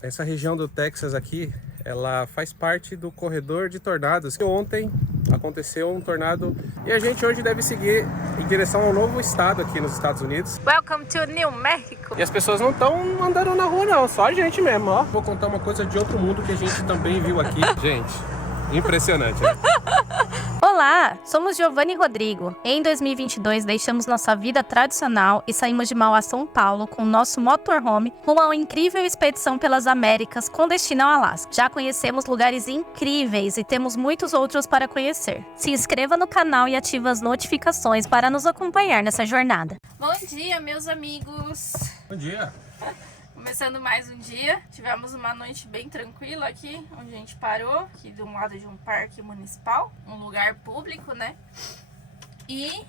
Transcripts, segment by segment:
Essa região do Texas aqui, ela faz parte do corredor de tornados. Ontem aconteceu um tornado e a gente hoje deve seguir em direção ao novo estado aqui nos Estados Unidos. Welcome to New Mexico. E as pessoas não estão andando na rua não, só a gente mesmo, ó. Vou contar uma coisa de outro mundo que a gente também viu aqui. Gente, impressionante, né? Olá, somos Giovanni e Rodrigo. Em 2022, deixamos nossa vida tradicional e saímos de Mauá, São Paulo, com nosso motorhome rumo a uma incrível expedição pelas Américas com destino ao Alasca. Já conhecemos lugares incríveis e temos muitos outros para conhecer. Se inscreva no canal e ative as notificações para nos acompanhar nessa jornada. Bom dia, meus amigos! Bom dia! Começando mais um dia, tivemos uma noite bem tranquila aqui, onde a gente parou, aqui de um lado de um parque municipal, um lugar público, né? E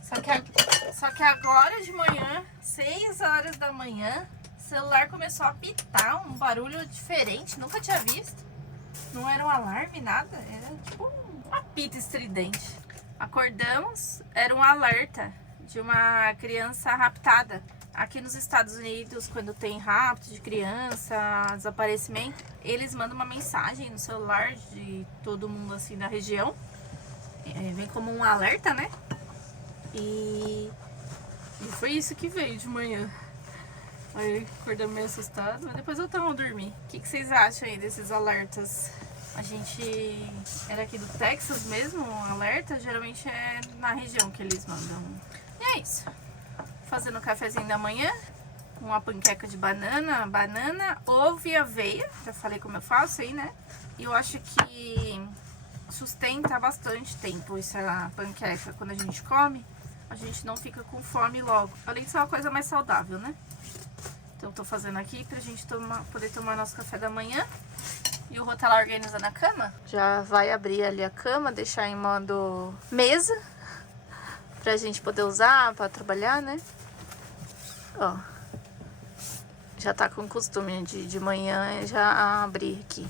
só que agora de manhã, 6 horas da manhã, o celular começou a apitar, um barulho diferente, nunca tinha visto. Não era um alarme, nada, era tipo um apito estridente. Acordamos, era um alerta de uma criança raptada. Aqui nos Estados Unidos, quando tem rapto de criança, desaparecimento, eles mandam uma mensagem no celular de todo mundo assim da região. Vem como um alerta, né? E foi isso que veio de manhã. Aí acordamos meio assustado, mas depois voltamos a dormir. O que vocês acham aí desses alertas? A gente era aqui do Texas mesmo, um alerta, geralmente é na região que eles mandam. E é isso. Fazendo o cafezinho da manhã, uma panqueca de banana, ovo e aveia, já falei como eu faço aí, né? E eu acho que sustenta bastante tempo essa panqueca. Quando a gente come, a gente não fica com fome logo. Além de ser uma coisa mais saudável, né? Então tô fazendo aqui pra gente poder tomar nosso café da manhã. E o Rô tá lá organizando a cama. Já vai abrir ali a cama, deixar em modo mesa, pra gente poder usar, pra trabalhar, né? Ó, já tá com costume de manhã já abrir aqui.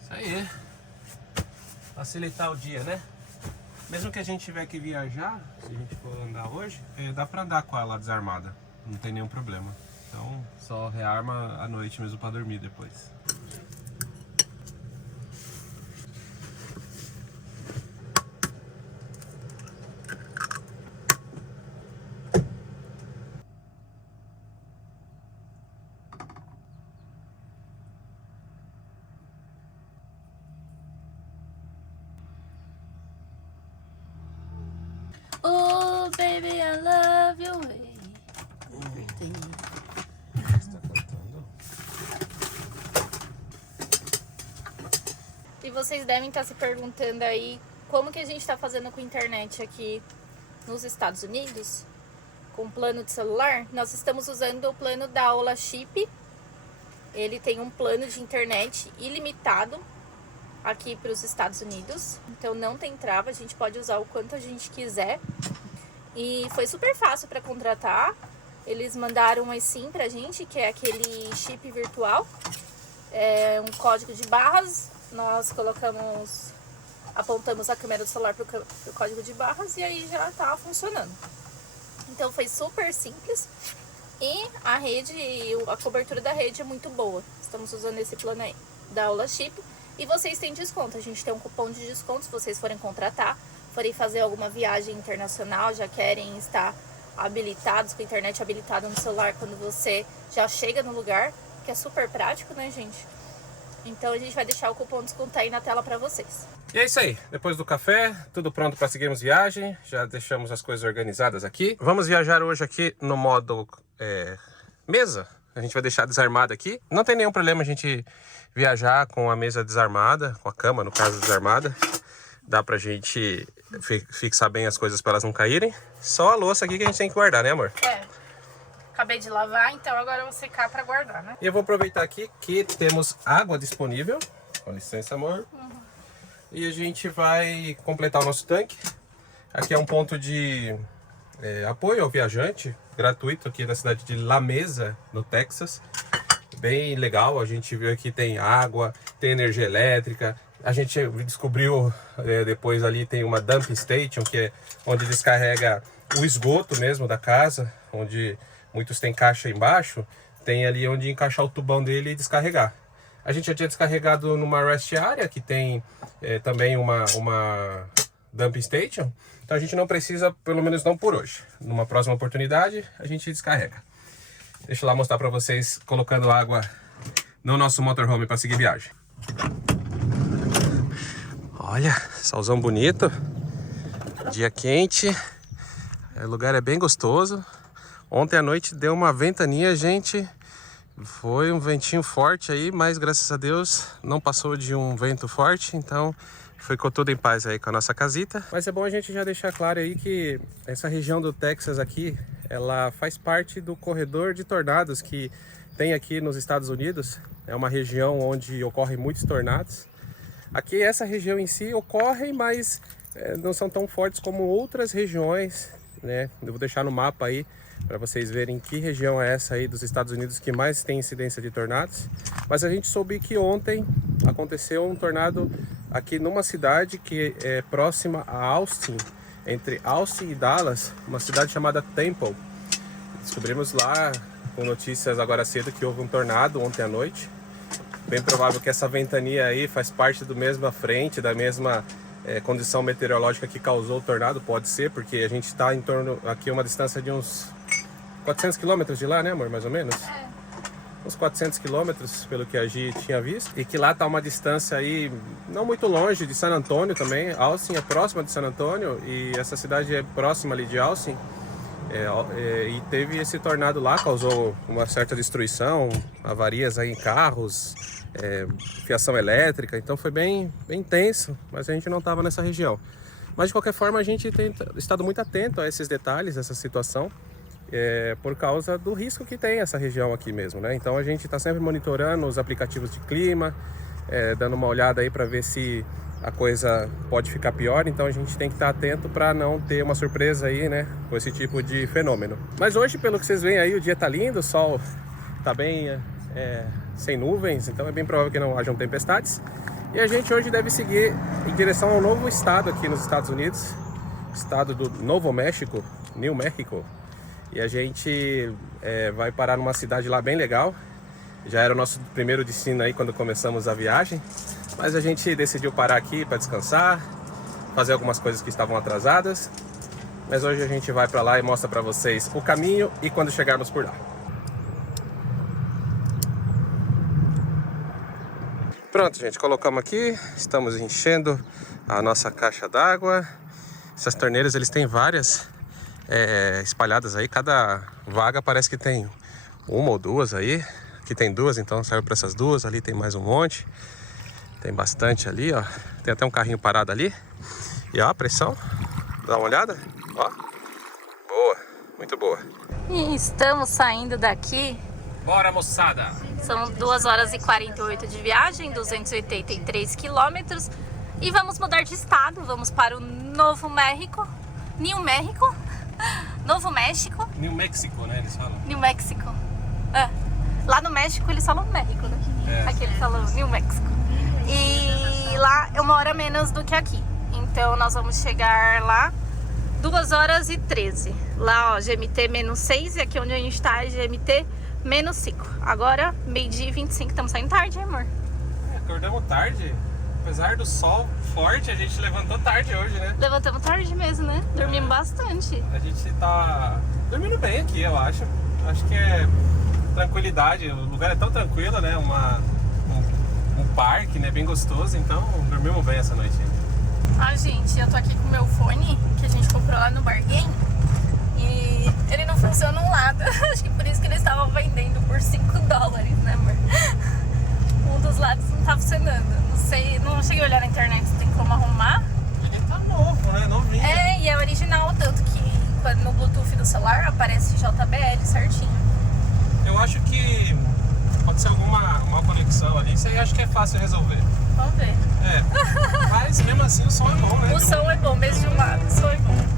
Isso aí. Facilitar o dia, né? Mesmo que a gente tiver que viajar, se a gente for andar hoje, dá pra andar com ela desarmada. Não tem nenhum problema. Então, só rearma à noite mesmo pra dormir depois. Oh, baby, I love your way. Está cantando? E vocês devem estar se perguntando aí como que a gente está fazendo com a internet aqui nos Estados Unidos, com plano de celular. Nós estamos usando o plano da Aula Chip. Ele tem um plano de internet ilimitado aqui para os Estados Unidos, então não tem trava, a gente pode usar o quanto a gente quiser. E foi super fácil para contratar. Eles mandaram um eSIM pra gente, que é aquele chip virtual, um código de barras. Nós apontamos a câmera do celular pro código de barras e aí já tá funcionando. Então foi super simples e a cobertura da rede é muito boa. Estamos usando esse plano aí da Aula Chip. E vocês têm desconto, a gente tem um cupom de desconto se vocês forem contratar, forem fazer alguma viagem internacional, já querem estar habilitados, com a internet habilitada no celular quando você já chega no lugar, que é super prático, né, gente? Então a gente vai deixar o cupom de desconto aí na tela pra vocês. E é isso aí, depois do café, tudo pronto para seguirmos viagem, já deixamos as coisas organizadas aqui. Vamos viajar hoje aqui no modo mesa, a gente vai deixar desarmada aqui. Não tem nenhum problema a gente viajar com a mesa desarmada, com a cama, no caso, desarmada. Dá pra gente fixar bem as coisas para elas não caírem. Só a louça aqui que a gente tem que guardar, né, amor? Acabei de lavar, então agora eu vou secar pra guardar, né? E eu vou aproveitar aqui que temos água disponível. Com licença, amor. E a gente vai completar o nosso tanque. Aqui é um ponto de apoio ao viajante, gratuito aqui da cidade de La Mesa, no Texas. Bem legal, a gente viu aqui tem água, tem energia elétrica. A gente descobriu, depois ali tem uma dumping station, que é onde descarrega o esgoto mesmo da casa, onde muitos têm caixa embaixo. tem ali onde encaixar o tubão dele e descarregar. A gente já tinha descarregado numa rest area, que tem também uma dumping station. Então a gente não precisa, pelo menos não por hoje. Numa próxima oportunidade, a gente descarrega. Deixa eu lá mostrar para vocês colocando água no nosso motorhome para seguir viagem. Olha, solzão bonito. Dia quente. O lugar é bem gostoso. Ontem à noite deu uma ventania, gente. Foi um ventinho forte aí, mas graças a Deus não passou de um vento forte, então ficou tudo em paz aí com a nossa casita. Mas é bom a gente já deixar claro aí que essa região do Texas aqui, ela faz parte do corredor de tornados que tem aqui nos Estados Unidos. É uma região onde ocorrem muitos tornados. Aqui essa região em si ocorre, mas não são tão fortes como outras regiões, né? Eu vou deixar no mapa aí para vocês verem que região é essa aí dos Estados Unidos que mais tem incidência de tornados. Mas a gente soube que ontem aconteceu um tornado aqui numa cidade que é próxima a Austin, entre Austin e Dallas, uma cidade chamada Temple. Descobrimos lá com notícias agora cedo que houve um tornado ontem à noite. Bem provável que essa ventania aí faz parte do mesma frente, da mesma condição meteorológica que causou o tornado, pode ser, porque a gente está em torno aqui uma distância de uns 400 quilômetros de lá, né, amor? Mais ou menos? Uns 400 quilômetros, pelo que a Gi tinha visto. E que lá está uma distância aí, não muito longe de San Antônio também. Austin é próxima de San Antônio e essa cidade é próxima ali de Austin. E teve esse tornado lá, causou uma certa destruição, avarias aí em carros, fiação elétrica. Então foi bem tenso, mas a gente não estava nessa região. Mas de qualquer forma a gente tem estado muito atento a esses detalhes, essa situação. Por causa do risco que tem essa região aqui mesmo, né? Então a gente está sempre monitorando os aplicativos de clima, dando uma olhada aí para ver se a coisa pode ficar pior. Então a gente tem que estar atento para não ter uma surpresa aí, né, com esse tipo de fenômeno. Mas hoje, pelo que vocês veem aí, o dia tá lindo, o sol tá bem sem nuvens, então é bem provável que não hajam tempestades. E a gente hoje deve seguir em direção ao novo estado aqui nos Estados Unidos, estado do Novo México, New Mexico. E a gente vai parar numa cidade lá bem legal. Já era o nosso primeiro destino aí quando começamos a viagem. Mas a gente decidiu parar aqui para descansar, fazer algumas coisas que estavam atrasadas. Mas hoje a gente vai para lá e mostra para vocês o caminho e quando chegarmos por lá. Pronto, gente, colocamos aqui. Estamos enchendo a nossa caixa d'água. Essas torneiras, eles têm várias espalhadas aí, cada vaga parece que tem uma ou duas aí. Aqui tem duas, então serve para essas duas. Ali tem mais um monte, tem bastante ali, ó. Tem até um carrinho parado ali. E ó, a pressão, dá uma olhada, ó. Boa, muito boa. E estamos saindo daqui. Bora, moçada! São 2 horas e 48 de viagem, 283 quilômetros. E vamos mudar de estado, vamos para o Novo México. New México? Novo México? New Mexico, né? Eles falam. New México. Lá no México eles falam México, né? Aqui eles falam New México. E lá é 1 hora menos do que aqui. Então nós vamos chegar lá 2 horas e 13. Lá, ó, GMT menos 6 e aqui onde a gente tá é GMT menos 5. Agora, meio-dia e 25, estamos saindo tarde, hein, amor? Acordamos tarde. Apesar do sol forte, a gente levantou tarde hoje, né? Levantamos tarde mesmo, né? Dormimos bastante. A gente tá dormindo bem aqui, eu acho. Acho que é tranquilidade. O lugar é tão tranquilo, né? Um parque, né? Bem gostoso. Então, dormimos bem essa noite. Gente, eu tô aqui com o meu fone, que a gente comprou lá no Bargain. E ele não funciona um lado. Acho que por isso que eles estavam vendendo por $5, né, amor? Um dos lados não tá funcionando. Não sei, não cheguei a olhar na internet se tem como arrumar. Ele tá novo, né? Novinho. E é original, tanto que quando no Bluetooth do celular aparece JBL certinho. Eu acho que pode ser alguma conexão ali. Isso aí acho que é fácil resolver. Vamos ver. Mas mesmo assim o som é bom, né? O som é bom, mesmo de um lado, o som é bom.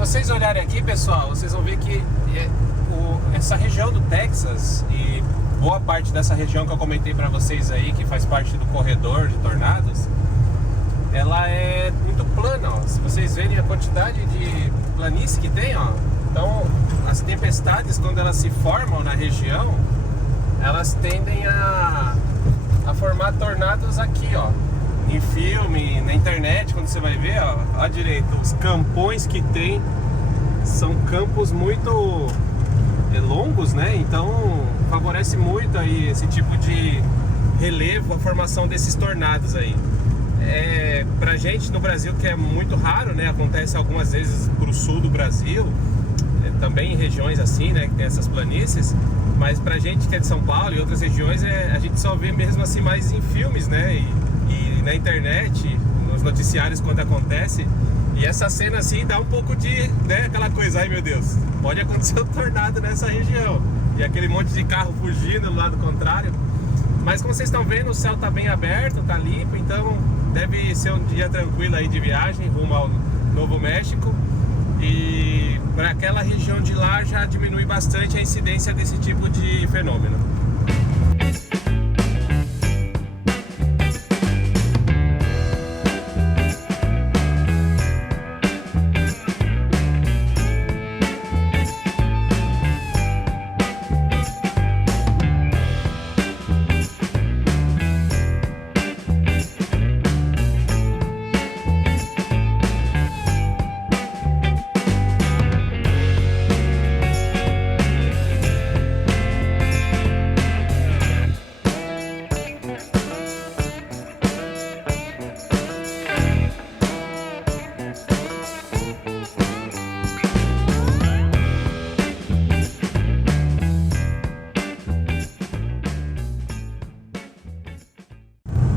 vocês olharem aqui, pessoal, vocês vão ver que essa região do Texas e boa parte dessa região que eu comentei para vocês aí, que faz parte do corredor de tornados, ela é muito plana, ó. Se vocês verem a quantidade de planície que tem, ó, então as tempestades, quando elas se formam na região, elas tendem a formar tornados aqui, ó. Em filme, na internet, quando você vai ver, ó, à direita, os campões que tem são campos muito longos, né? Então favorece muito aí esse tipo de relevo, a formação desses tornados aí. Pra gente no Brasil, que é muito raro, né? Acontece algumas vezes pro sul do Brasil, também em regiões assim, né? Que tem essas planícies. Mas pra gente que é de São Paulo e outras regiões, a gente só vê mesmo assim mais em filmes, né? E na internet, nos noticiários quando acontece. E essa cena assim dá um pouco de, né, aquela coisa, ai meu Deus, pode acontecer um tornado nessa região. E aquele monte de carro fugindo do lado contrário. Mas como vocês estão vendo, o céu tá bem aberto, tá limpo, então deve ser um dia tranquilo aí de viagem rumo ao Novo México. E para aquela região de lá já diminui bastante a incidência desse tipo de fenômeno.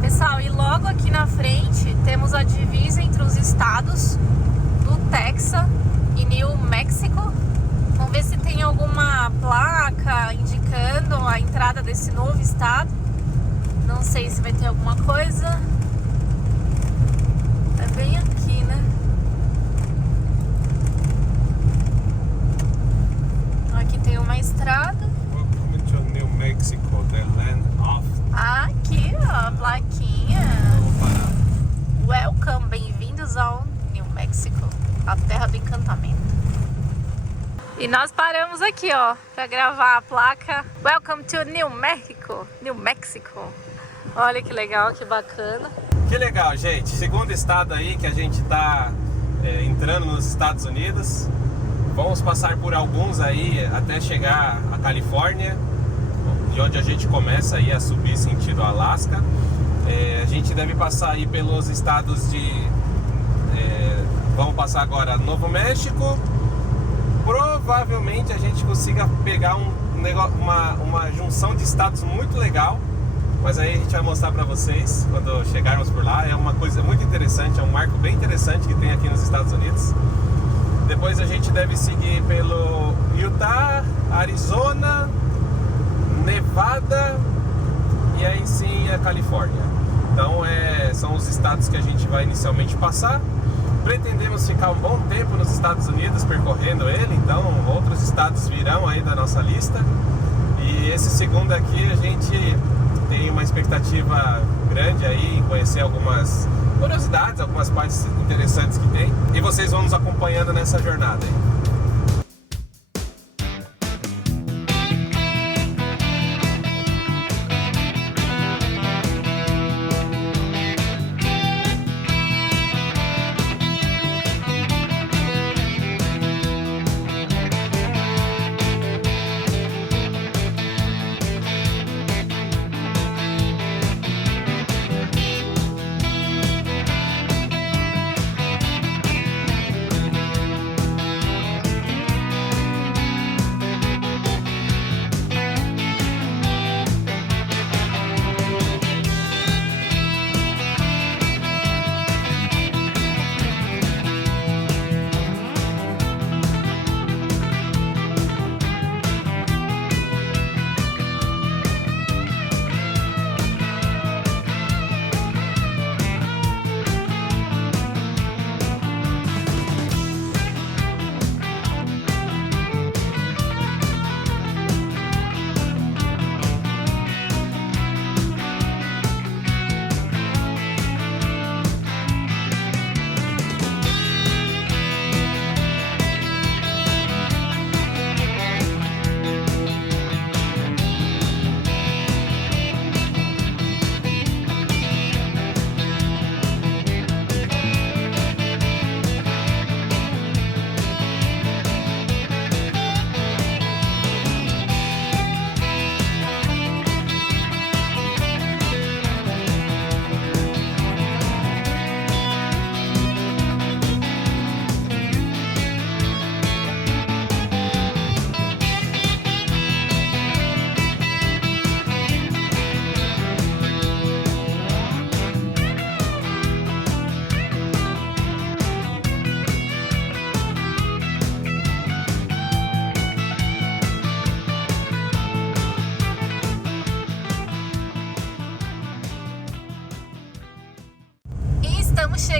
Pessoal, e logo aqui na frente temos a divisa entre os estados do Texas e New Mexico. Vamos ver se tem alguma placa indicando a entrada desse novo estado. Não sei se vai ter alguma coisa. É bem aqui, né? Aqui tem uma estrada. Welcome to New Mexico, the land of... Aqui, ó, a plaquinha. Welcome, bem-vindos ao New Mexico, a terra do encantamento. E nós paramos aqui, ó, pra gravar a placa Welcome to New Mexico, New Mexico. Olha que legal, que bacana. Que legal, gente. Segundo estado aí que a gente tá entrando nos Estados Unidos. Vamos passar por alguns aí até chegar à Califórnia, de onde a gente começa aí a subir sentido Alasca. A gente deve passar aí pelos estados de... vamos passar agora Novo México. Provavelmente a gente consiga pegar uma junção de estados muito legal. Mas aí a gente vai mostrar para vocês quando chegarmos por lá. É uma coisa muito interessante, é um marco bem interessante que tem aqui nos Estados Unidos. Depois a gente deve seguir pelo Utah, Arizona, Nevada e aí sim a Califórnia. Então são os estados que a gente vai inicialmente passar. Pretendemos ficar um bom tempo nos Estados Unidos percorrendo ele, então outros estados virão aí da nossa lista. E esse segundo aqui a gente tem uma expectativa grande aí em conhecer algumas curiosidades, algumas partes interessantes que tem. E vocês vão nos acompanhando nessa jornada aí.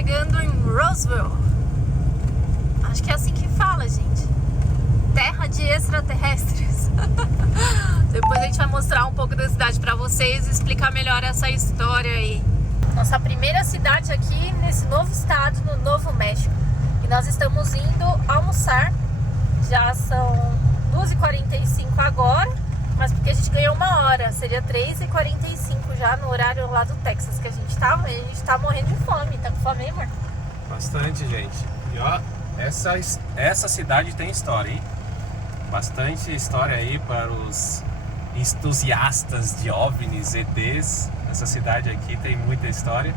chegando em Roswell. Acho que é assim que fala, gente. Terra de extraterrestres. Depois a gente vai mostrar um pouco da cidade pra vocês e explicar melhor essa história aí. Nossa primeira cidade aqui nesse novo estado, no Novo México. E nós estamos indo almoçar. Já são 2h45 agora, mas porque a gente ganhou 1 hora. Seria 3h45 já no horário lá do Texas que a gente tava. E a gente tá morrendo de fome. Tá com fome aí, amor? Bastante, gente. E ó, essa cidade tem história, hein? Bastante história aí para os entusiastas de OVNIs, ETs. Essa cidade aqui tem muita história.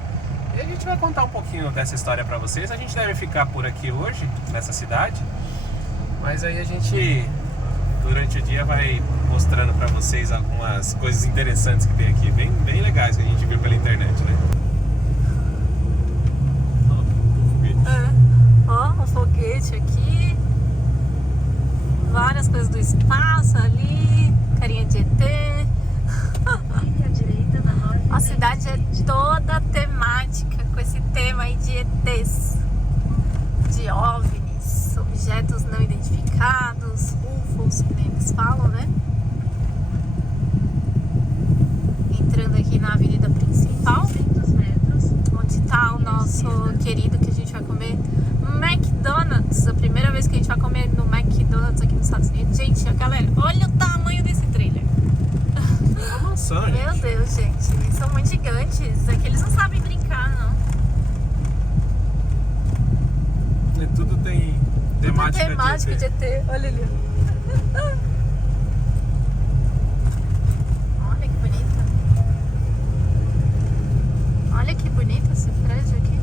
E a gente vai contar um pouquinho dessa história para vocês. A gente deve ficar por aqui hoje, nessa cidade. Mas aí a gente, durante o dia, vai mostrando para vocês algumas coisas interessantes que tem aqui. Bem legais que a gente viu pela internet, né? Ó, um foguete aqui. Várias coisas do espaço ali. Carinha de ET. A cidade é toda temática com esse tema aí de ETs, de OVNIs, objetos não identificados, UFOs, que nem eles falam, né? Entrando aqui na avenida principal, onde tá o nosso querido que a gente vai comer McDonald's. A primeira vez que a gente vai comer no McDonald's aqui nos Estados Unidos. Gente, galera, olha o tamanho desse trailer. É uma mansão, gente. Meu Deus, gente, eles são muito gigantes. É que eles não sabem brincar, não. E tudo tem temática, Temática de ET. Olha ali. Olha que bonita. Olha que bonito esse prédio aqui.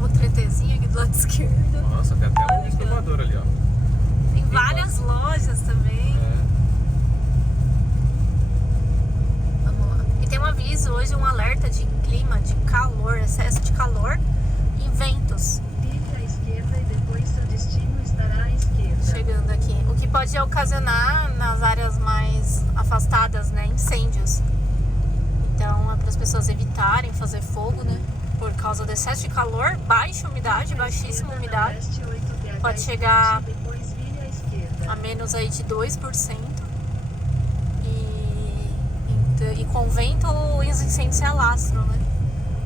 Outra ETzinha aqui do lado esquerdo. Nossa, tem até um escovador ali, ó. Tem várias lojas também. Vamos lá. E tem um aviso hoje, um alerta de clima, de calor, excesso de calor e ventos. Vire à esquerda e depois seu destino estará à esquerda. Chegando aqui. O que pode ocasionar nas áreas mais afastadas, né, incêndios. Então é para as pessoas evitarem fazer fogo, né? Por causa do excesso de calor, baixa umidade, baixíssima umidade. Pode chegar a menos aí de 2%. E com vento os incêndios se alastram, né?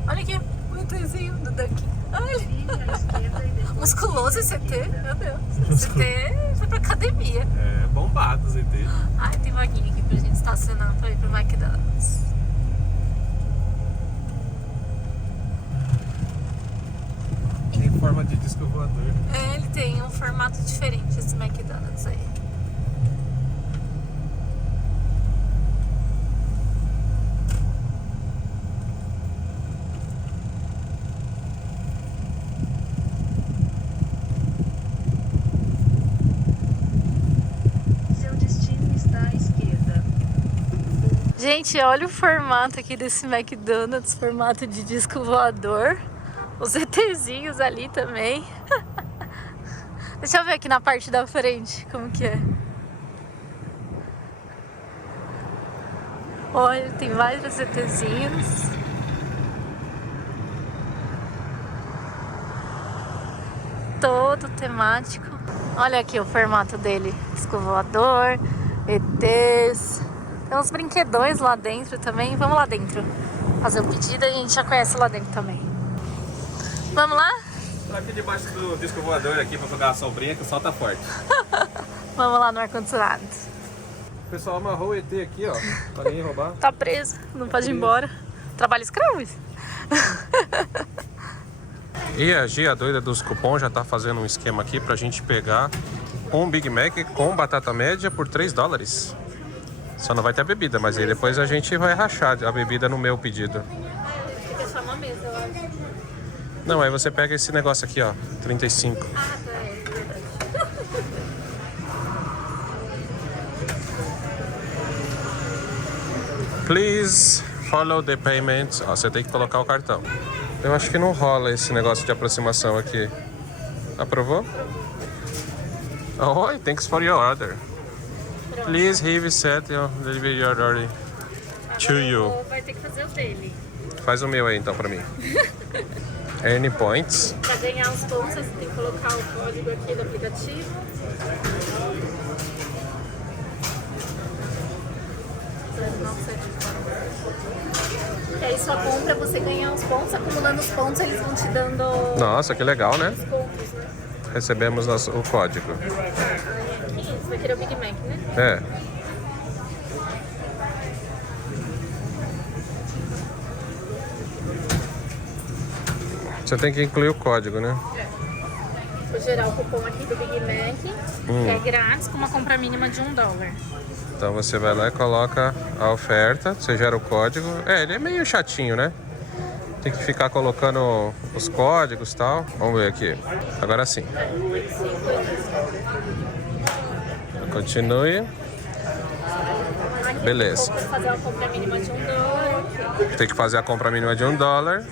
Olha aqui, o ETzinho do Duck. Olha. Musculoso esse ET, meu Deus. Esse ET foi pra academia. É, bombados ET. Ai, tem vaguinha aqui pra gente estacionar pra ir pro McDonald's. Tem forma de disco voador. É, ele tem um formato diferente, esse McDonald's aí. Seu destino está à esquerda. Gente, olha o formato aqui desse McDonald's, formato de disco voador. Os ETzinhos ali também. Deixa eu ver aqui na parte da frente como que é. Olha, tem vários ETzinhos. Todo temático. Olha aqui o formato dele. Disco voador, ETs. Tem uns brinquedões lá dentro também. Vamos lá dentro fazer o pedido e a gente já conhece lá dentro também. Vamos lá? Tô aqui debaixo do disco voador aqui pra pegar a sombrinha que o sol tá forte. Vamos lá no ar-condicionado. O pessoal amarrou o ET aqui, ó, pra ninguém roubar. Tá preso, não pode ir embora. Trabalho escravo isso. E a Gia, doida dos cupons, já tá fazendo um esquema aqui pra gente pegar um Big Mac com batata média por $3. Só não vai ter a bebida, mas aí depois a gente vai rachar a bebida no meu pedido. Fica só uma mesa, eu acho. Não, aí você pega esse negócio aqui, ó, 35. Ah, tá, é verdade. Please follow the payment. Ó, você tem que colocar o cartão. Eu acho que não rola esse negócio de aproximação aqui. Aprovou? Oh, thanks for your order. Please have set your delivery order to you. Vai ter que fazer o dele. Faz o meu aí então pra mim. Earn points. Pra ganhar os pontos, você tem que colocar o código aqui do aplicativo. E aí sua compra, você ganha os pontos, acumulando os pontos, eles vão te dando Nossa, que legal, né? os pontos, né? Recebemos o código. Aí aqui, você vai querer o Big Mac, né? É. Você tem que incluir o código, né? Vou gerar o cupom aqui do Big Mac, que é grátis, com uma compra mínima de $1. Então você vai lá e coloca a oferta, você gera o código. É, ele é meio chatinho, né? Tem que ficar colocando os códigos e tal. Vamos ver aqui. Agora sim. Continue. Beleza. Vou fazer uma compra mínima de $1. Tem que fazer a compra mínima de $1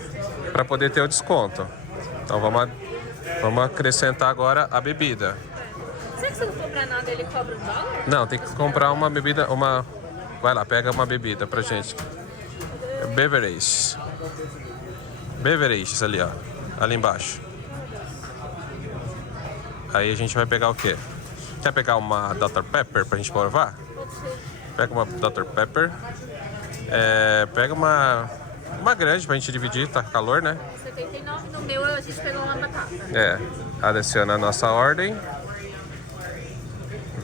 para poder ter o desconto. Então vamos acrescentar agora a bebida. Será que se não comprar nada ele cobra $1? Não, tem que comprar uma bebida, Vai lá, pega uma bebida pra gente. Beverages. Beverages ali, ó. Ali embaixo. Aí a gente vai pegar o quê? Quer pegar uma Dr. Pepper pra gente provar? Pega uma Dr. Pepper. Pega uma grande pra gente dividir, tá calor, né? 79, no meu a gente pegou uma batata. Adiciona a nossa ordem.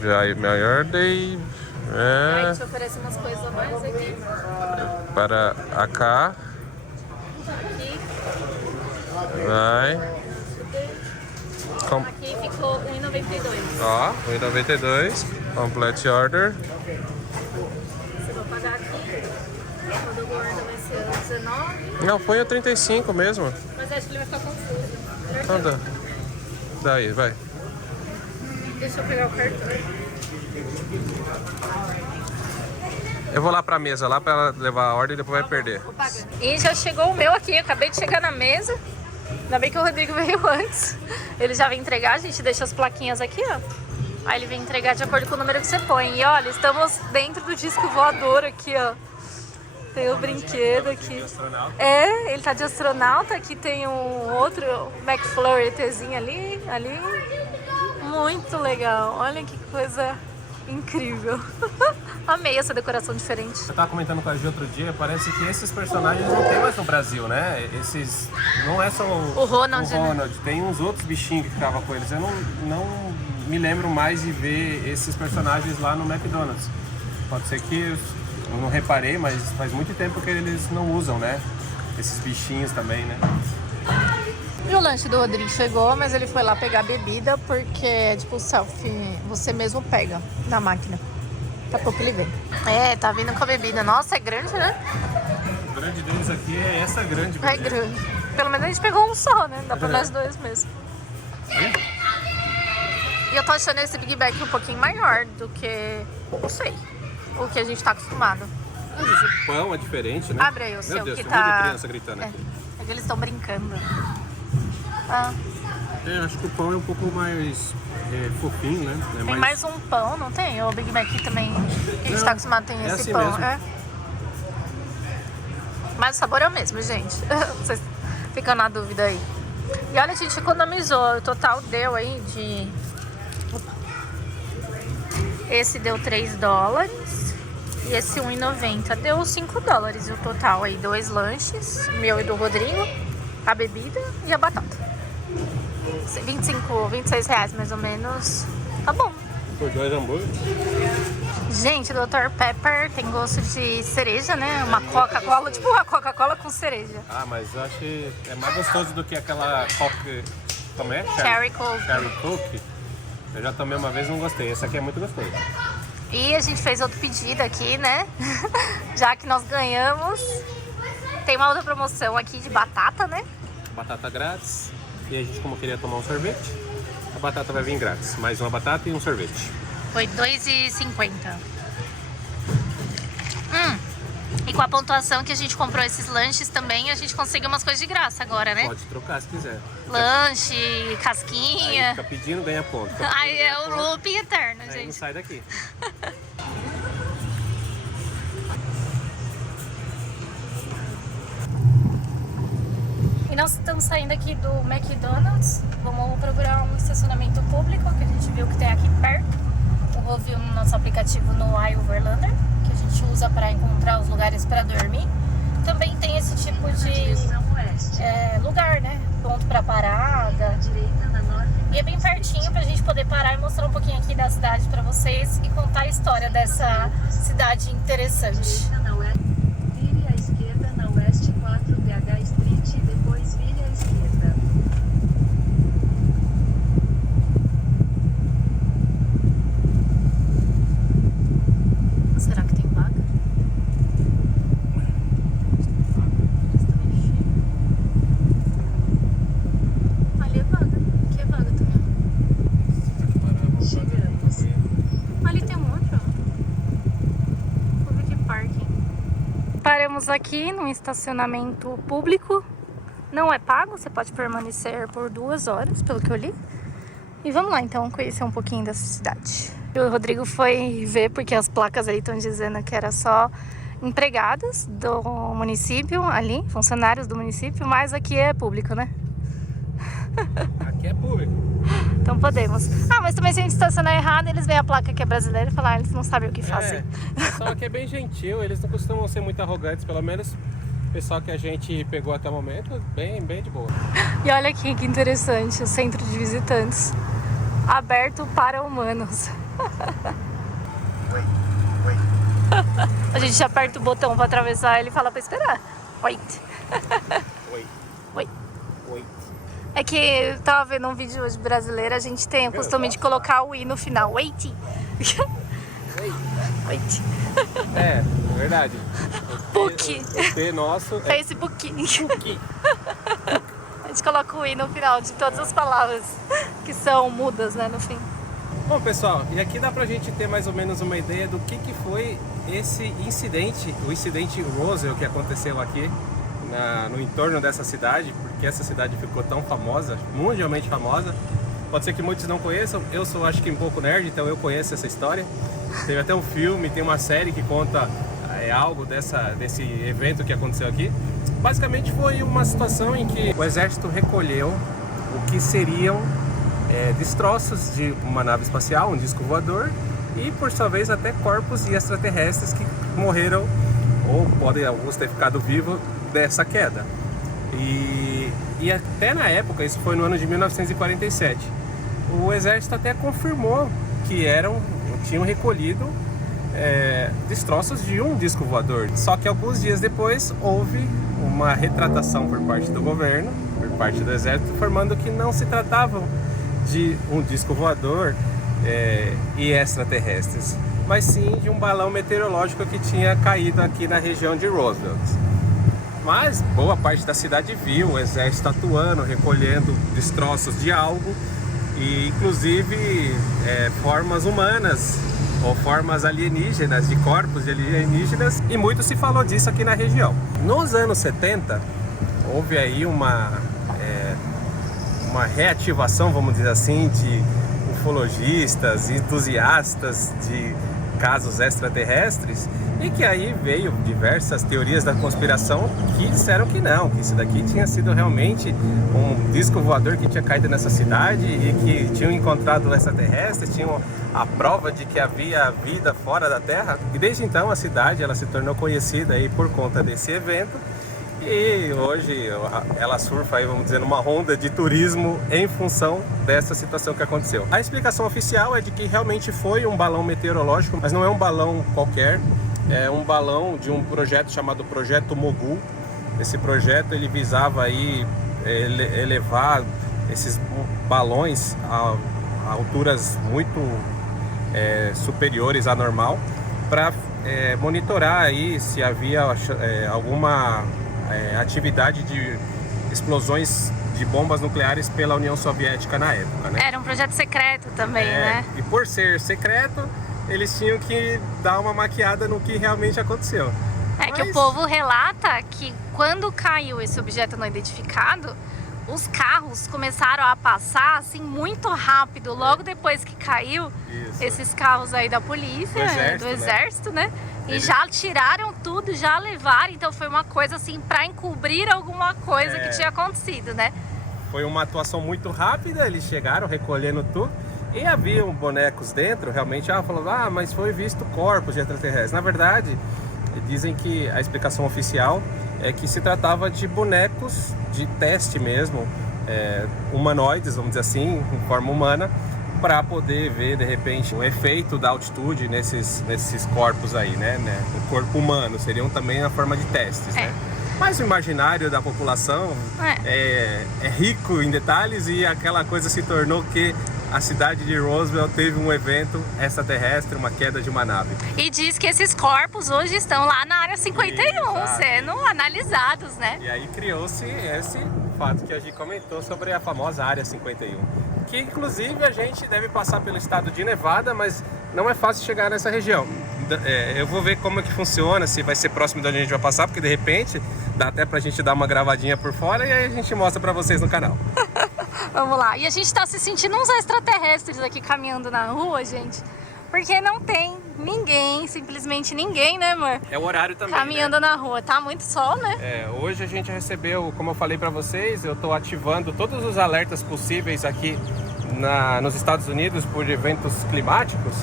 Já minha ordem. Aí a gente oferece umas coisas a mais aqui. Para AK. Aqui. Vai. Aqui ficou R$1,92. Ó, R$1,92. Complete order. Você vai pagar aqui. Quando guarda vai ser R$19. Não, põe a 35 mesmo. Mas acho que ele vai ficar confuso. Então dá. Daí, vai. Deixa eu pegar o cartão. Eu vou lá pra mesa, lá pra ela levar a ordem e depois vai perder. E já chegou o meu aqui, acabei de chegar na mesa. Ainda bem que o Rodrigo veio antes. Ele já vem entregar, a gente deixa as plaquinhas aqui, ó. Aí ele vem entregar de acordo com o número que você põe. E olha, estamos dentro do disco voador aqui, ó. Tem o brinquedo aqui. Ele tá de astronauta. Aqui tem um outro McFlurry Tzinho ali. Muito legal. Olha que coisa incrível. Amei essa decoração diferente. Eu tava comentando com a Gi outro dia, parece que esses personagens não tem mais no Brasil, né? Esses. Não é só o Ronald, né? Tem uns outros bichinhos que ficavam com eles. Eu não me lembro mais de ver esses personagens lá no McDonald's. Pode ser que eu não reparei, mas faz muito tempo que eles não usam, né? Esses bichinhos também, né? E o lanche do Rodrigo chegou, mas ele foi lá pegar bebida porque é tipo selfie, você mesmo pega na máquina. Daqui a pouco ele vem. Tá vindo com a bebida. Nossa, é grande, né? O grande deles aqui é essa grande bebida. É grande. Pelo menos a gente pegou um só, né? Dá pra nós dois mesmo. E eu tô achando esse Big Mac um pouquinho maior do que, não sei, o que a gente tá acostumado. Mas esse pão é diferente, né? Abre aí o seu, Meu Deus, que tem tá... um monte de criança gritando aqui. É que eles estão brincando. Acho que o pão é um pouco mais fofinho, né? Tem mais um pão, não tem? O Big Mac também, que a gente tá acostumado, tem esse assim pão. mesmo. Mas o sabor é o mesmo, gente. Vocês ficam na dúvida aí. E olha, a gente economizou. O total deu aí de... Esse deu $3 e esse R$1,90 deu $5 o total aí. 2 lanches, o meu e do Rodrigo, a bebida e a batata. 26 reais mais ou menos. Tá bom. Por 2 hambúrgueres. Gente, o Dr. Pepper tem gosto de cereja, né? Uma Coca-Cola, tipo uma Coca-Cola com cereja. Mas eu acho que é mais gostoso do que aquela Coke. Como é? Cherry Coke. Cherry Coke. Eu já tomei uma vez e não gostei. Esse aqui é muito gostoso. E a gente fez outro pedido aqui, né? Já que nós ganhamos. Tem uma outra promoção aqui de batata, né? Batata grátis. E a gente, como queria tomar um sorvete, a batata vai vir grátis. Mais uma batata e um sorvete. Foi R$2,50. E com a pontuação que a gente comprou esses lanches também, a gente consegue umas coisas de graça agora, né? Pode trocar se quiser. Lanche, Aí casquinha. fica pedindo, ganha ponto. Aí é o looping eterno, Aí não gente. sai daqui. E nós estamos saindo aqui do McDonald's. Vamos procurar um estacionamento público que a gente viu que tem aqui perto. Eu vi no nosso aplicativo no iOverlander, que a gente usa para encontrar os lugares para dormir. Também tem esse tipo de Direção oeste. lugar, né? Ponto para parada. Direita na norte. E é bem pertinho pra gente poder parar e mostrar um pouquinho aqui da cidade pra vocês e contar a história dessa cidade interessante. Direita na oeste. Vire à esquerda na oeste 4 BH Street e depois vire à esquerda. Será que tem vaga? Ali é vaga. Aqui é vaga também. Chegamos. Ali tem um monte, ó. Vou ver que parking. Paramos aqui num estacionamento público. Não é pago, você pode permanecer por 2 horas, pelo que eu li. E vamos lá, então, conhecer um pouquinho dessa cidade. O Rodrigo foi ver, porque as placas ali estão dizendo que era só empregados do município ali, funcionários do município, mas aqui é público, né? Aqui é público. Então podemos. Ah, mas também se a gente estacionar errado, eles veem a placa que é brasileira e falar, eles não sabem o que fazem. O pessoal aqui é bem gentil, eles não costumam ser muito arrogantes, pelo menos o pessoal que a gente pegou até o momento, bem de boa. E olha aqui que interessante, o centro de visitantes. Aberto para humanos. A gente aperta o botão para atravessar, ele fala para esperar. Wait. Oi. Wait. Oi. É que eu tava vendo um vídeo hoje brasileiro, a gente tem o costume de colocar o i no final. Wait. Wait. É verdade. Book. O P nosso é Facebook. Puki. A gente coloca o i no final de todas as palavras que são mudas, né, no fim. Bom, pessoal, e aqui dá pra gente ter mais ou menos uma ideia do que foi esse incidente, o incidente Roswell que aconteceu aqui no entorno dessa cidade, porque essa cidade ficou tão famosa, mundialmente famosa. Pode ser que muitos não conheçam, eu sou acho que um pouco nerd, então eu conheço essa história. Teve até um filme, tem uma série que conta algo desse evento que aconteceu aqui. Basicamente foi uma situação em que o exército recolheu o que seriam destroços de uma nave espacial, um disco voador, e por sua vez até corpos de extraterrestres que morreram ou podem alguns ter ficado vivos dessa queda. E até na época, isso foi no ano de 1947, o exército até confirmou que tinham recolhido destroços de um disco voador. Só que alguns dias depois houve uma retratação por parte do governo, por parte do exército, informando que não se tratavam de um disco voador e extraterrestres, mas sim de um balão meteorológico que tinha caído aqui na região de Roswell. Mas boa parte da cidade viu o exército atuando, recolhendo destroços de algo, e inclusive formas humanas ou formas alienígenas, de corpos de alienígenas, e muito se falou disso aqui na região. Nos anos 70 houve aí uma reativação, vamos dizer assim, de ufologistas, entusiastas de casos extraterrestres, e que aí veio diversas teorias da conspiração que disseram que não, que isso daqui tinha sido realmente um disco voador que tinha caído nessa cidade e que tinham encontrado extraterrestres, tinham a prova de que havia vida fora da Terra. E desde então a cidade ela se tornou conhecida aí por conta desse evento. E hoje ela surfa aí, vamos dizer, numa onda de turismo em função dessa situação que aconteceu. A explicação oficial é de que realmente foi um balão meteorológico, mas não é um balão qualquer, é um balão de um projeto chamado Projeto Mogul. Esse projeto ele visava aí elevar esses balões a alturas muito superiores à normal, para monitorar aí se havia alguma atividade de explosões de bombas nucleares pela União Soviética na época, né? Era um projeto secreto também, né? E por ser secreto, eles tinham que dar uma maquiada no que realmente aconteceu. É que o povo relata que quando caiu esse objeto não identificado, os carros começaram a passar assim muito rápido. Logo depois que caiu, esses carros aí da polícia, do exército, né? E já tiraram tudo, já levaram. Então foi uma coisa assim pra encobrir alguma coisa que tinha acontecido, né? Foi uma atuação muito rápida, eles chegaram recolhendo tudo. E haviam bonecos dentro, realmente, falando, mas foi visto corpos de extraterrestres. Na verdade, dizem que a explicação oficial é que se tratava de bonecos de teste mesmo, humanoides, vamos dizer assim, em forma humana, para poder ver, de repente, o efeito da altitude nesses corpos aí, né? O corpo humano, seriam também na forma de testes, né? Mas o imaginário da população é rico em detalhes e aquela coisa se tornou que a cidade de Roswell teve um evento extraterrestre, uma queda de uma nave. E diz que esses corpos hoje estão lá na área 51, sendo analisados, né? E aí criou-se esse fato que a gente comentou sobre a famosa área 51. Que inclusive a gente deve passar pelo estado de Nevada, mas não é fácil chegar nessa região. Eu vou ver como é que funciona, se vai ser próximo de onde a gente vai passar, porque de repente dá até pra gente dar uma gravadinha por fora e aí a gente mostra pra vocês no canal. Vamos lá. E a gente tá se sentindo uns extraterrestres aqui caminhando na rua, gente. Porque não tem ninguém, simplesmente ninguém, né, amor? É o horário também, caminhando na rua. Tá muito sol, né? Hoje a gente recebeu, como eu falei pra vocês, eu tô ativando todos os alertas possíveis aqui nos Estados Unidos por eventos climáticos.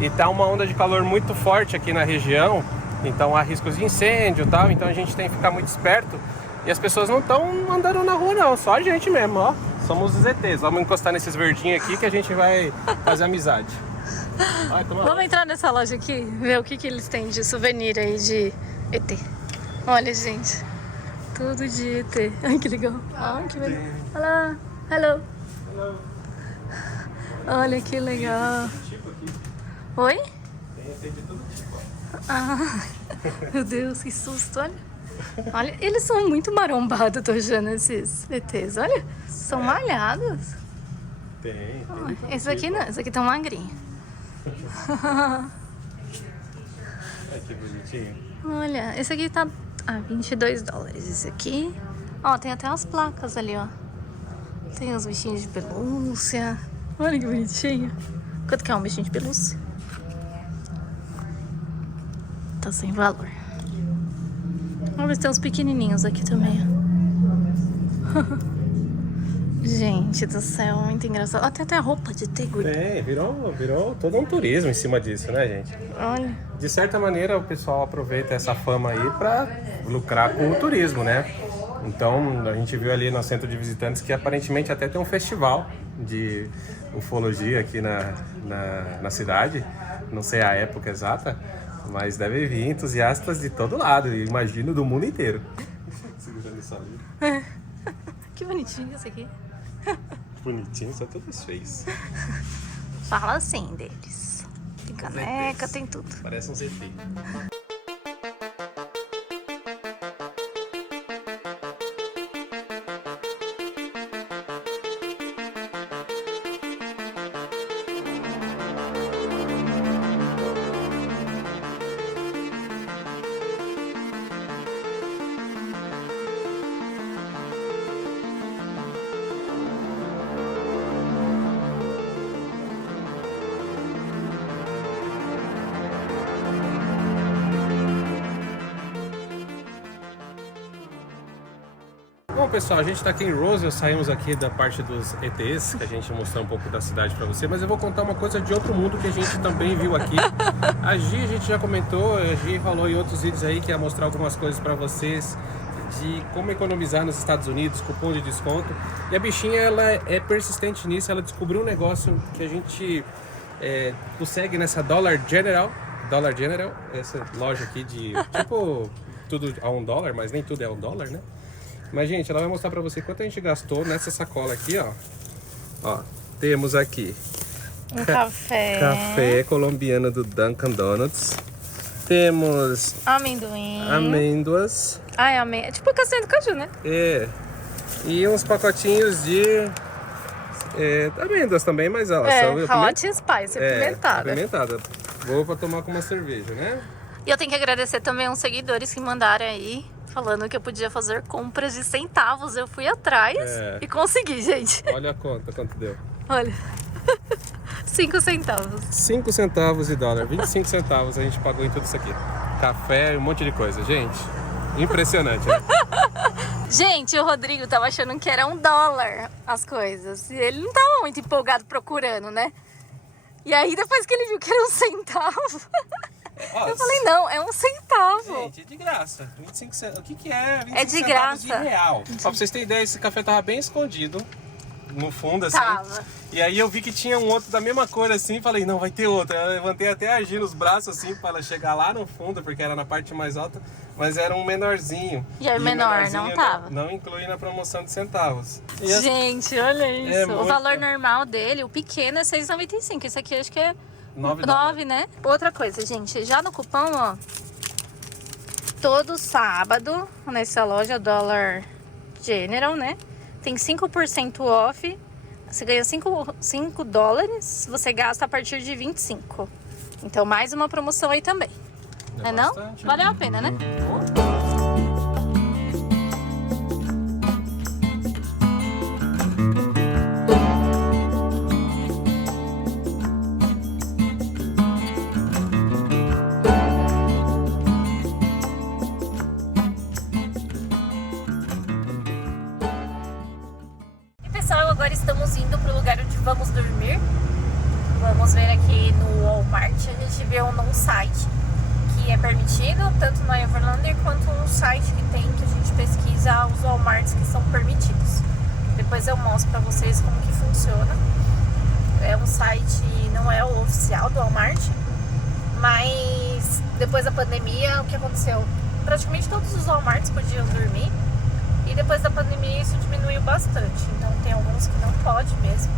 E tá uma onda de calor muito forte aqui na região. Então há riscos de incêndio e tal. Então a gente tem que ficar muito esperto. E as pessoas não estão andando na rua não, só a gente mesmo, ó. Somos os ETs. Vamos encostar nesses verdinhos aqui que a gente vai fazer amizade. Vamos entrar nessa loja aqui, ver o que eles têm de souvenir aí de ET. Olha, gente, tudo de ET. Ai, que legal. Ai, que legal. Olá, hello. Olha que legal. Oi? Tem ET de todo tipo, ó. Meu Deus, que susto, olha. Olha, eles são muito marombados, tô achando, esses ETs. Olha, são malhados. Tem. Esse aqui não, esse aqui tá magrinho. Olha que bonitinho. Olha, esse aqui tá $22. Esse aqui, ó, tem até as placas ali, ó. Tem os bichinhos de pelúcia. Olha que bonitinho. Quanto que é um bichinho de pelúcia? Tá sem valor. Vamos ver se tem uns pequenininhos aqui também, ó. Gente do céu, muito engraçado. Até a roupa de ET, guri. Virou todo um turismo em cima disso, né, gente? Olha. De certa maneira, o pessoal aproveita essa fama aí pra lucrar com o turismo, né? Então, a gente viu ali no centro de visitantes que aparentemente até tem um festival de ufologia aqui na cidade. Não sei a época exata, mas deve vir entusiastas de todo lado, imagino do mundo inteiro. Segurando isso ali. Que bonitinho esse aqui. Bonitinho, são todos feios. Fala assim deles. Tem caneca, tem tudo. Parece um ZT. Bom, pessoal, a gente está aqui em Roswell, saímos aqui da parte dos ETs, que a gente mostrou um pouco da cidade para você, mas eu vou contar uma coisa de outro mundo que a gente também viu aqui. A gente já comentou, a Gi falou em outros vídeos aí que ia mostrar algumas coisas para vocês de como economizar nos Estados Unidos, cupom de desconto. E a bichinha, ela é persistente nisso, ela descobriu um negócio que a gente consegue nessa Dollar General, essa loja aqui de, tipo, tudo a $1, mas nem tudo é $1, né? Mas, gente, ela vai mostrar pra você quanto a gente gastou nessa sacola aqui, ó. Ó, temos aqui um café. Café colombiano do Dunkin' Donuts. Temos Amendoim. amêndoas. Ah, é tipo castanha do caju, né? E uns pacotinhos de amêndoas também, mas elas são Hot Spice, apimentada. apimentada. Boa pra tomar com uma cerveja, né? E eu tenho que agradecer também uns seguidores que mandaram aí, falando que eu podia fazer compras de centavos. Eu fui atrás e consegui, gente. Olha a conta, quanto deu. Olha, 5 centavos. 5 centavos de dólar, 25 centavos a gente pagou em tudo isso aqui. Café e um monte de coisa. Gente, impressionante, né? Gente, o Rodrigo tava achando que era $1 as coisas. E ele não tava muito empolgado procurando, né? E aí, depois que ele viu que era 1 centavo, eu falei, não, é 1 centavo. Gente, é de graça. 25 centavos. O que é? 25 É de centavos graça. de real. Ó, pra vocês terem ideia, esse café tava bem escondido no fundo, assim. Tava. E aí eu vi que tinha um outro da mesma cor, assim, falei, não, vai ter outro. Eu levantei até a Gi nos braços, assim, pra ela chegar lá no fundo, porque era na parte mais alta, mas era um menorzinho. E aí o menor não tava. Não inclui na promoção de centavos. Gente, olha isso. É o muito... valor normal dele, o pequeno, é R$6,95. Esse aqui acho que é 9, né? Outra coisa, gente, já no cupom, ó, todo sábado, nessa loja Dollar General, né? Tem 5% off. Você ganha 5 dólares, você gasta a partir de 25. Então, mais uma promoção aí também. É não? bastante. Valeu a pena, né? Pessoal, agora estamos indo para o lugar onde vamos dormir. Vamos ver aqui no Walmart. A gente viu num site que é permitido, tanto na Everlander quanto um site que tem, que a gente pesquisa os Walmarts que são permitidos. Depois eu mostro para vocês como que funciona. É um site, não é o oficial do Walmart, mas depois da pandemia, o que aconteceu? Praticamente todos os Walmarts podiam dormir. E depois da pandemia isso diminuiu bastante, então tem alguns que não pode mesmo.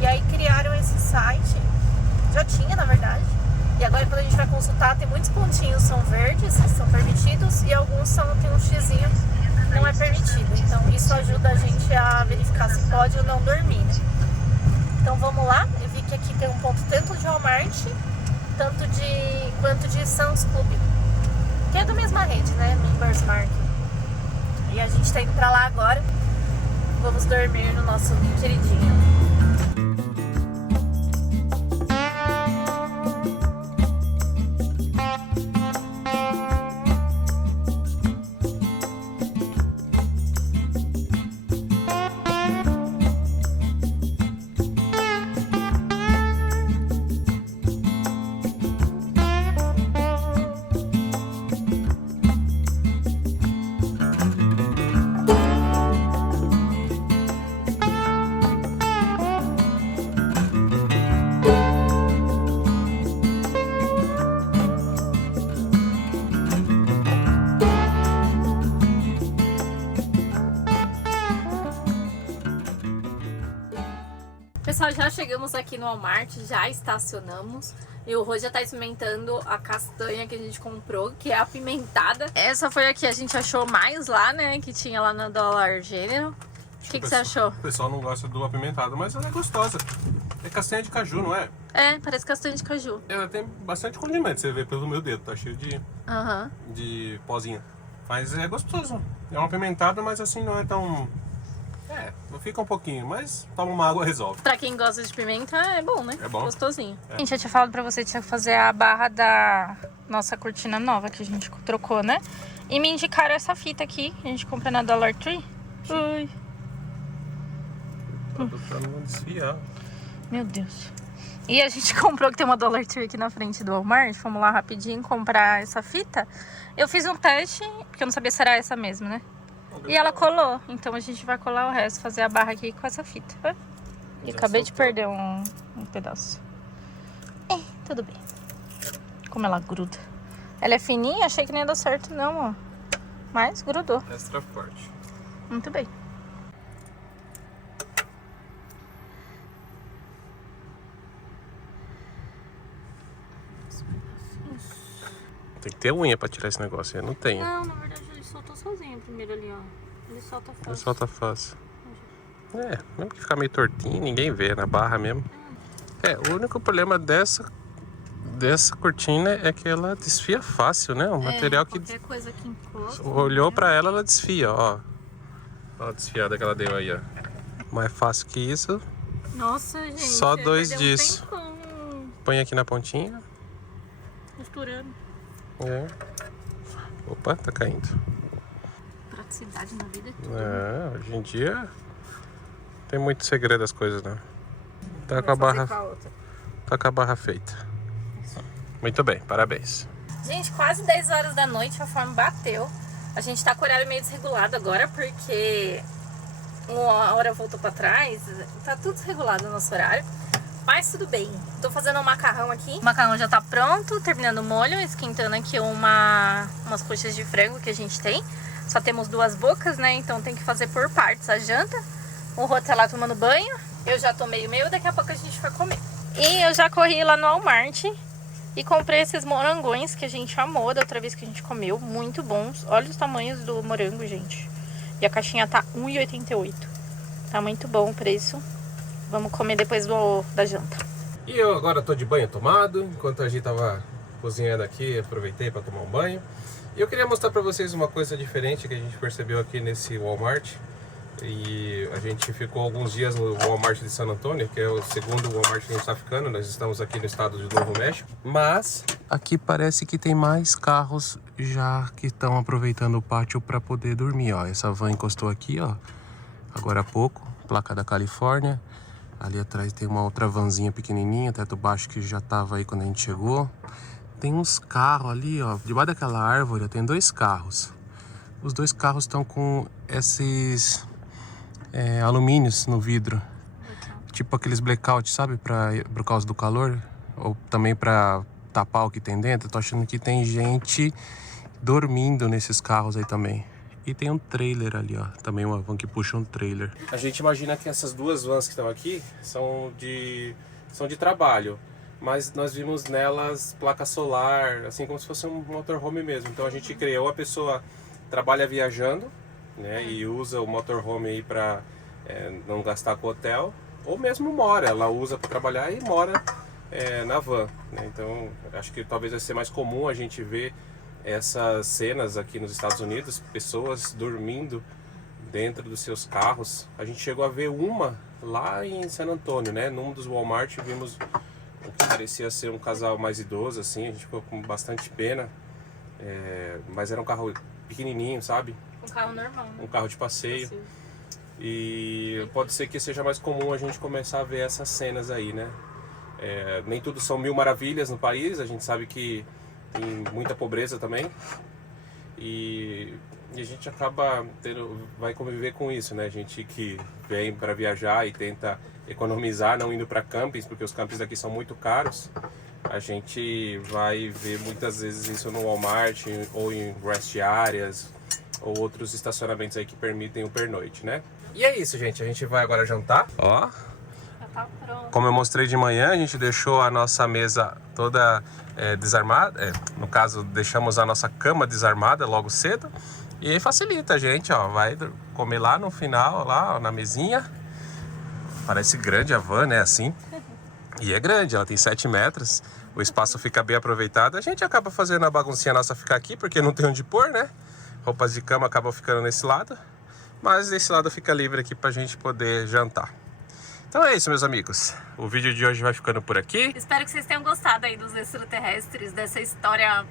E aí criaram esse site, já tinha na verdade, e agora quando a gente vai consultar tem muitos pontinhos são verdes, que são permitidos, e alguns tem um xizinho que não é permitido. Então isso ajuda a gente a verificar se pode ou não dormir, né? Então vamos lá, eu vi que aqui tem um ponto tanto de Walmart, quanto de Sam's Club, que é da mesma rede, né, Members Market. E a gente tá indo pra lá agora. Vamos dormir no nosso queridinho. Pessoal, já chegamos aqui no Walmart, já estacionamos e o Rô já tá experimentando a castanha que a gente comprou, que é apimentada. Essa foi a que a gente achou mais lá, né, que tinha lá no Dollar General. O que você achou? O pessoal não gosta do apimentado, mas ela é gostosa. É castanha de caju, não é? É, parece castanha de caju. Ela tem bastante condimento, você vê pelo meu dedo, tá cheio de pozinho. Mas é gostoso. É um apimentado, mas assim não é tão... fica um pouquinho, mas toma uma água, resolve. Pra quem gosta de pimenta, é bom, né? É bom. Gostosinho. Gente, eu tinha falado pra você tinha que fazer a barra da nossa cortina nova que a gente trocou, né? E me indicaram essa fita aqui, que a gente compra na Dollar Tree. Ui. Pra não desfiar. Meu Deus. E a gente comprou, que tem uma Dollar Tree aqui na frente do Walmart. Fomos lá rapidinho comprar essa fita. Eu fiz um teste, porque eu não sabia se era essa mesmo, né? E ela colou, então a gente vai colar o resto, fazer a barra aqui com essa fita. E acabei de perder um pedaço. Tudo bem. Como ela gruda. Ela é fininha, achei que nem ia dar certo não, ó. Mas grudou. Extra forte. Muito bem. Tem que ter unha pra tirar esse negócio aí, não tem. Não, na verdade ele soltou sozinho primeiro ali, ó. Ele solta fácil. Ele solta fácil. Mesmo que ficar meio tortinho, ninguém vê na barra mesmo. O único problema dessa cortina é que ela desfia fácil, né? Um material que qualquer coisa que encosta. olhou pra ela desfia, ó. Ó a desfiada que ela deu aí, ó. Mais fácil que isso, Nossa, gente. só 2 perdeu disso. tempão Põe aqui na pontinha. costurando. É. Opa, tá caindo. Praticidade na vida é tudo. É, hoje em dia tem muito segredo as coisas, né? Tá com a Vou fazer barra, com a outra. tá com a barra feita. Muito bem, parabéns. Gente, quase 10 horas da noite, a fome bateu. A gente tá com o horário meio desregulado agora, porque uma hora voltou pra trás. Tá tudo desregulado no nosso horário. Mas tudo bem. Tô fazendo um macarrão aqui. O macarrão já tá pronto, terminando o molho, esquentando aqui umas coxas de frango que a gente tem. Só temos 2 bocas, né? Então tem que fazer por partes a janta. O Rô tá lá tomando banho. Eu já tomei o meu, daqui a pouco a gente vai comer. E eu já corri lá no Walmart e comprei esses morangões que a gente amou da outra vez que a gente comeu. Muito bons. Olha os tamanhos do morango, gente. E a caixinha tá R$1,88. Tá muito bom o preço. Vamos comer depois da janta. E eu agora tô de banho tomado. Enquanto a gente tava cozinhando aqui, aproveitei para tomar um banho. E eu queria mostrar para vocês uma coisa diferente que a gente percebeu aqui nesse Walmart. E a gente ficou alguns dias no Walmart de San Antônio, que é o segundo Walmart que a gente está ficando. Nós estamos aqui no estado de Novo México. Mas aqui parece que tem mais carros já que estão aproveitando o pátio para poder dormir. Ó, essa van encostou aqui, ó, agora há pouco, placa da Califórnia. Ali atrás tem uma outra vanzinha pequenininha, teto baixo, que já estava aí quando a gente chegou. Tem uns carros ali, ó, debaixo daquela árvore, tem 2 carros. Os 2 carros estão com esses alumínios no vidro, tipo aqueles blackout, sabe, por causa do calor, ou também para tapar o que tem dentro. Tô achando que tem gente dormindo nesses carros aí também. E tem um trailer ali, ó, também uma van que puxa um trailer. A gente imagina que essas 2 vans que estão aqui são de trabalho, mas nós vimos nelas placa solar, assim como se fosse um motorhome mesmo. Então a gente criou, a pessoa trabalha viajando, né, e usa o motorhome aí para não gastar com hotel, ou mesmo mora, ela usa para trabalhar e mora na van, né? Então acho que talvez vai ser mais comum a gente ver essas cenas aqui nos Estados Unidos, pessoas dormindo dentro dos seus carros. A gente chegou a ver uma lá em San Antônio, né? Num dos Walmart vimos o que parecia ser um casal mais idoso, assim. A gente ficou com bastante pena, mas era um carro pequenininho, sabe? Um carro normal, né? Um carro de passeio. E pode ser que seja mais comum a gente começar a ver essas cenas aí, né? Nem tudo são mil maravilhas no país, a gente sabe que tem muita pobreza também, e a gente vai conviver com isso, né? A gente que vem para viajar e tenta economizar não indo para campings, porque os campings daqui são muito caros. A gente vai ver muitas vezes isso no Walmart ou em rest áreas ou outros estacionamentos aí que permitem o pernoite, né? E é isso, gente. A gente vai agora jantar. Ó, Tá pronto. como eu mostrei de manhã, a gente deixou a nossa mesa toda desarmada. No caso, deixamos a nossa cama desarmada logo cedo. E aí facilita a gente, ó. Vai comer lá no final, lá ó, na mesinha. Parece grande a van, né? Assim. E é grande, ela tem 7 metros. O espaço fica bem aproveitado. A gente acaba fazendo a baguncinha nossa ficar aqui, porque não tem onde pôr, né? Roupas de cama acabam ficando nesse lado. Mas esse lado fica livre aqui pra gente poder jantar. Então é isso, meus amigos. O vídeo de hoje vai ficando por aqui. Espero que vocês tenham gostado aí dos extraterrestres, dessa história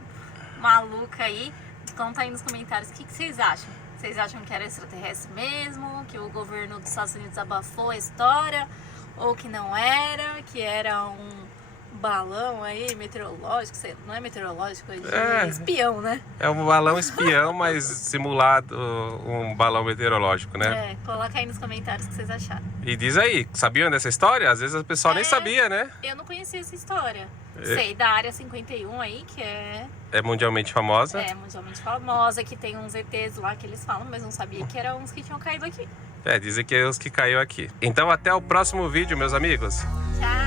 maluca aí. Conta aí nos comentários o que vocês acham. Vocês acham que era extraterrestre mesmo? Que o governo dos Estados Unidos abafou a história? Ou que não era? Que era um balão aí meteorológico? Sei, não é meteorológico, é espião, né? É um balão espião, mas simulado um balão meteorológico, né? Coloca aí nos comentários o que vocês acharam. E diz aí, sabiam dessa história? Às vezes o pessoal nem sabia, né? Eu não conhecia essa história. Sei, da Área 51 aí, que é mundialmente famosa. É mundialmente famosa, que tem uns ETs lá que eles falam, mas não sabia que eram uns que tinham caído aqui. Dizem que é os que caiu aqui. Então até o próximo vídeo, meus amigos. Tchau!